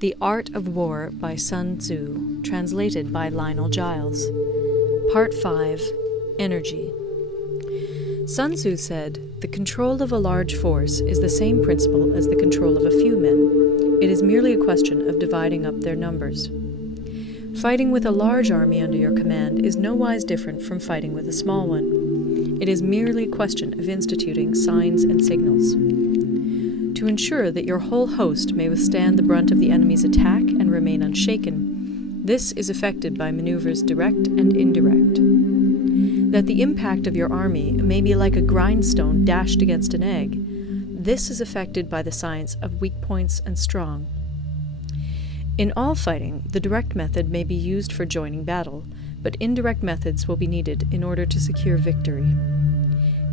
The Art of War by Sun Tzu, translated by Lionel GILES. Part 5. Energy. Sun Tzu said, "The control of a large force is the same principle as the control of a few men. It is merely a question of dividing up their numbers." Fighting with a large army under your command is nowise different from fighting with a small one. It is merely a question of instituting signs and signals. To ensure that your whole host may withstand the brunt of the enemy's attack and remain unshaken, this is effected by maneuvers direct and indirect. That the impact of your army may be like a grindstone dashed against an egg, this is effected by the science of weak points and strong. In all fighting, the direct method may be used for joining battle, but indirect methods will be needed in order to secure victory.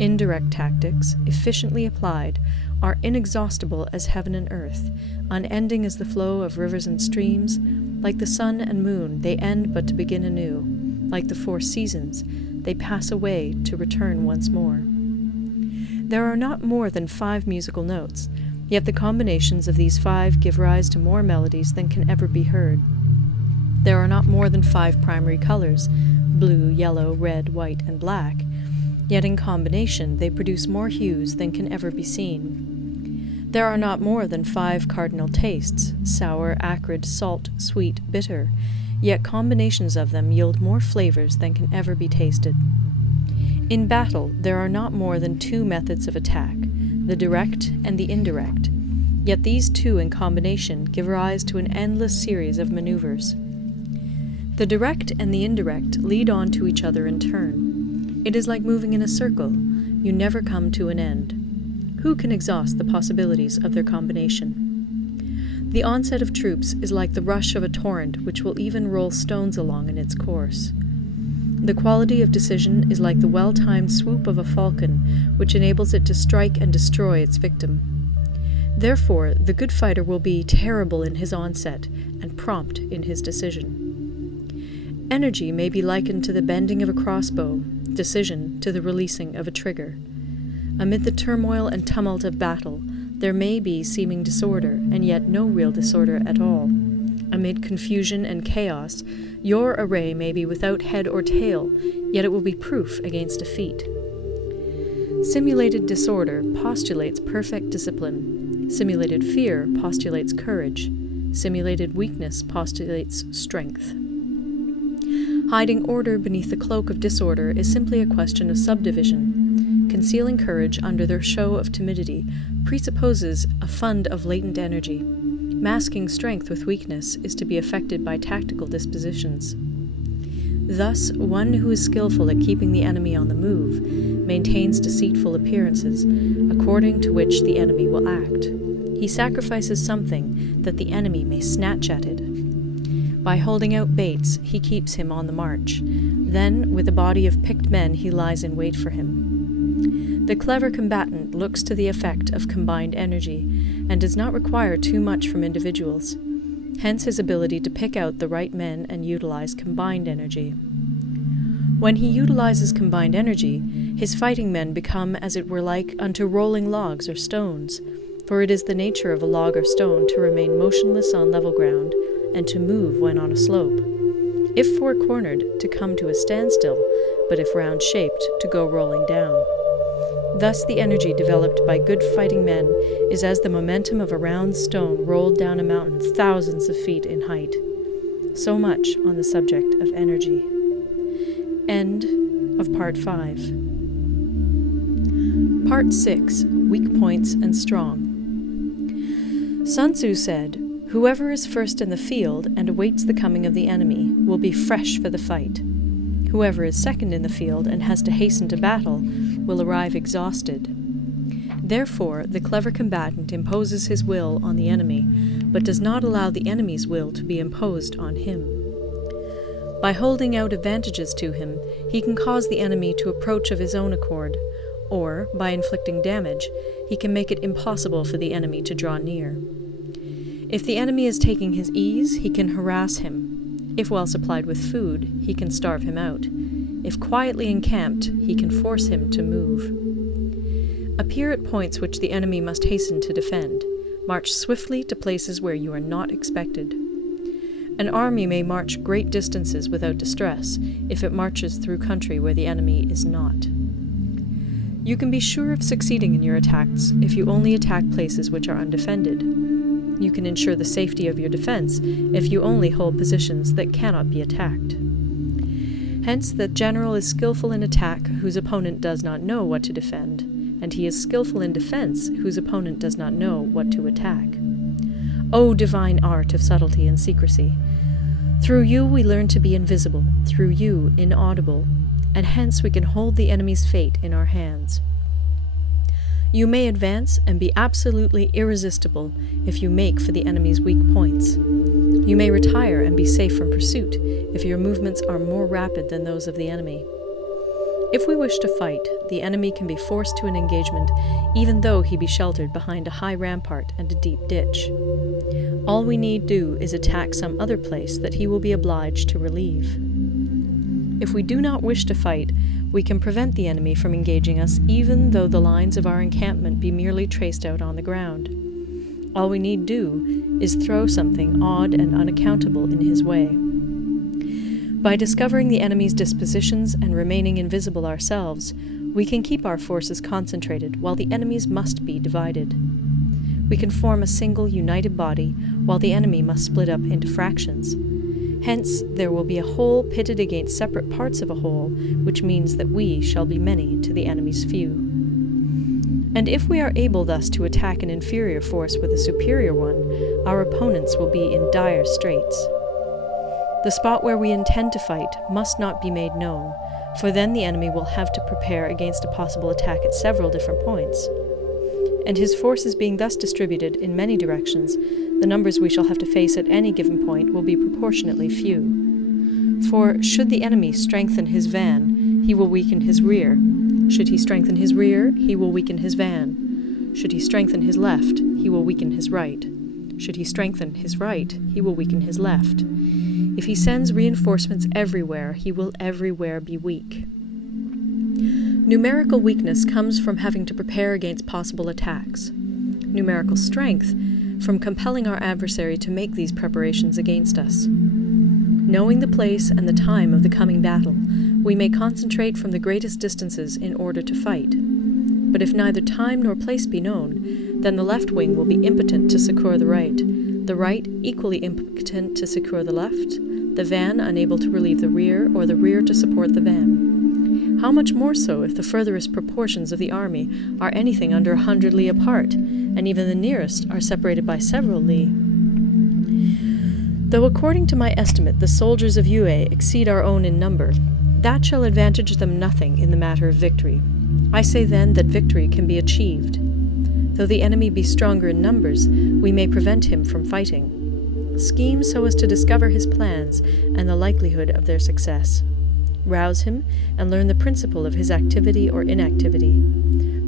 Indirect tactics, efficiently applied, are inexhaustible as heaven and earth, unending as the flow of rivers and streams. Like the sun and moon, they end but to begin anew. Like the 4 seasons, they pass away to return once more. There are not more than 5 musical notes, yet the combinations of these 5 give rise to more melodies than can ever be heard. There are not more than 5 primary colors, blue, yellow, red, white, and black, yet in combination they produce more hues than can ever be seen. There are not more than 5 cardinal tastes, sour, acrid, salt, sweet, bitter, yet combinations of them yield more flavors than can ever be tasted. In battle, there are not more than 2 methods of attack, the direct and the indirect, yet these 2 in combination give rise to an endless series of maneuvers. The direct and the indirect lead on to each other in turn. It is like moving in a circle. You never come to an end. Who can exhaust the possibilities of their combination? The onset of troops is like the rush of a torrent which will even roll stones along in its course. The quality of decision is like the well-timed swoop of a falcon, which enables it to strike and destroy its victim. Therefore, the good fighter will be terrible in his onset and prompt in his decision. Energy may be likened to the bending of a crossbow, decision to the releasing of a trigger. Amid the turmoil and tumult of battle, there may be seeming disorder, and yet no real disorder at all. Amid confusion and chaos, your array may be without head or tail, yet it will be proof against defeat. Simulated disorder postulates perfect discipline. Simulated fear postulates courage. Simulated weakness postulates strength. Hiding order beneath the cloak of disorder is simply a question of subdivision. Concealing courage under their show of timidity presupposes a fund of latent energy. Masking strength with weakness is to be effected by tactical dispositions. Thus, one who is skillful at keeping the enemy on the move maintains deceitful appearances, according to which the enemy will act. He sacrifices something that the enemy may snatch at it. By holding out baits, he keeps him on the march. Then, with a body of picked men, he lies in wait for him. The clever combatant looks to the effect of combined energy, and does not require too much from individuals. Hence his ability to pick out the right men and utilize combined energy. When he utilizes combined energy, his fighting men become as it were like unto rolling logs or stones, for it is the nature of a log or stone to remain motionless on level ground, and to move when on a slope. If four-cornered, to come to a standstill, but if round-shaped, to go rolling down. Thus the energy developed by good fighting men is as the momentum of a round stone rolled down a mountain thousands of feet in height. So much on the subject of energy. End of Part 5. Part 6. Weak Points and Strong. Sun Tzu said, "Whoever is first in the field and awaits the coming of the enemy will be fresh for the fight. Whoever is second in the field and has to hasten to battle will arrive exhausted." Therefore, the clever combatant imposes his will on the enemy, but does not allow the enemy's will to be imposed on him. By holding out advantages to him, he can cause the enemy to approach of his own accord, or, by inflicting damage, he can make it impossible for the enemy to draw near. If the enemy is taking his ease, he can harass him. If well supplied with food, he can starve him out. If quietly encamped, he can force him to move. Appear at points which the enemy must hasten to defend. March swiftly to places where you are not expected. An army may march great distances without distress if it marches through country where the enemy is not. You can be sure of succeeding in your attacks if you only attack places which are undefended. You can ensure the safety of your defense if you only hold positions that cannot be attacked. Hence, the general is skillful in attack whose opponent does not know what to defend, and he is skillful in defense whose opponent does not know what to attack. O divine art of subtlety and secrecy! Through you we learn to be invisible, through you inaudible, and hence we can hold the enemy's fate in our hands. You may advance and be absolutely irresistible if you make for the enemy's weak points. You may retire and be safe from pursuit if your movements are more rapid than those of the enemy. If we wish to fight, the enemy can be forced to an engagement even though he be sheltered behind a high rampart and a deep ditch. All we need do is attack some other place that he will be obliged to relieve. If we do not wish to fight, we can prevent the enemy from engaging us even though the lines of our encampment be merely traced out on the ground. All we need do is throw something odd and unaccountable in his way. By discovering the enemy's dispositions and remaining invisible ourselves, we can keep our forces concentrated while the enemy's must be divided. We can form a single united body while the enemy must split up into fractions. Hence, there will be a whole pitted against separate parts of a whole, which means that we shall be many to the enemy's few. And if we are able thus to attack an inferior force with a superior one, our opponents will be in dire straits. The spot where we intend to fight must not be made known, for then the enemy will have to prepare against a possible attack at several different points. And his forces being thus distributed in many directions, the numbers we shall have to face at any given point will be proportionately few. For should the enemy strengthen his van, he will weaken his rear. Should he strengthen his rear, he will weaken his van. Should he strengthen his left, he will weaken his right. Should he strengthen his right, he will weaken his left. If he sends reinforcements everywhere, he will everywhere be weak. Numerical weakness comes from having to prepare against possible attacks. Numerical strength from compelling our adversary to make these preparations against us. Knowing the place and the time of the coming battle, we may concentrate from the greatest distances in order to fight. But if neither time nor place be known, then the left wing will be impotent to succour the right equally impotent to succour the left, the van unable to relieve the rear, or the rear to support the van. How much more so if the furthest proportions of the army are anything under 100 li apart, and even the nearest are separated by several li. Though according to my estimate the soldiers of Yue exceed our own in number, that shall advantage them nothing in the matter of victory. I say then that victory can be achieved. Though the enemy be stronger in numbers, we may prevent him from fighting. Scheme so as to discover his plans and the likelihood of their success. Rouse him and learn the principle of his activity or inactivity.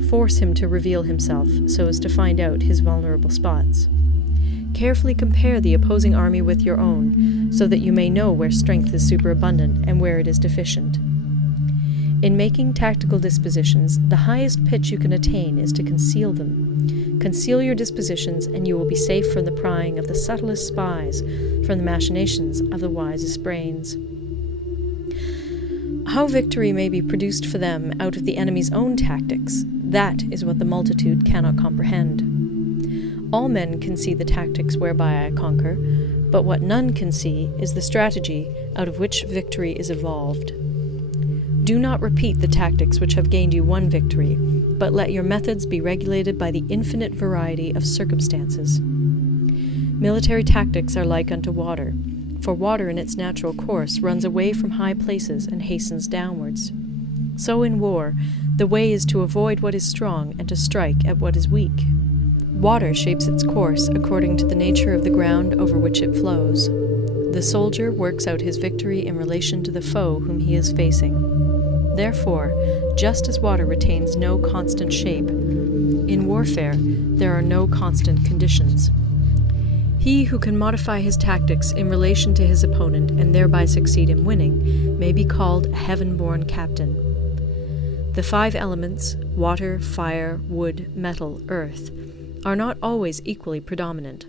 Force him to reveal himself so as to find out his vulnerable spots. Carefully compare the opposing army with your own, so that you may know where strength is superabundant and where it is deficient. In making tactical dispositions, the highest pitch you can attain is to conceal them. Conceal your dispositions, and you will be safe from the prying of the subtlest spies, from the machinations of the wisest brains. How victory may be produced for them out of the enemy's own tactics, that is what the multitude cannot comprehend. All men can see the tactics whereby I conquer, but what none can see is the strategy out of which victory is evolved. Do not repeat the tactics which have gained you one victory, but let your methods be regulated by the infinite variety of circumstances. Military tactics are like unto water, for water in its natural course runs away from high places and hastens downwards. So in war, the way is to avoid what is strong and to strike at what is weak. Water shapes its course according to the nature of the ground over which it flows. The soldier works out his victory in relation to the foe whom he is facing. Therefore, just as water retains no constant shape, in warfare there are no constant conditions. He who can modify his tactics in relation to his opponent and thereby succeed in winning may be called a heaven-born captain. The 5 elements, water, fire, wood, metal, earth, are not always equally predominant.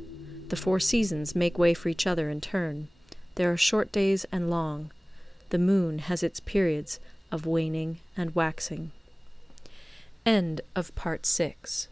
The 4 seasons make way for each other in turn. There are short days and long. The moon has its periods of waning and waxing. End of Part 6.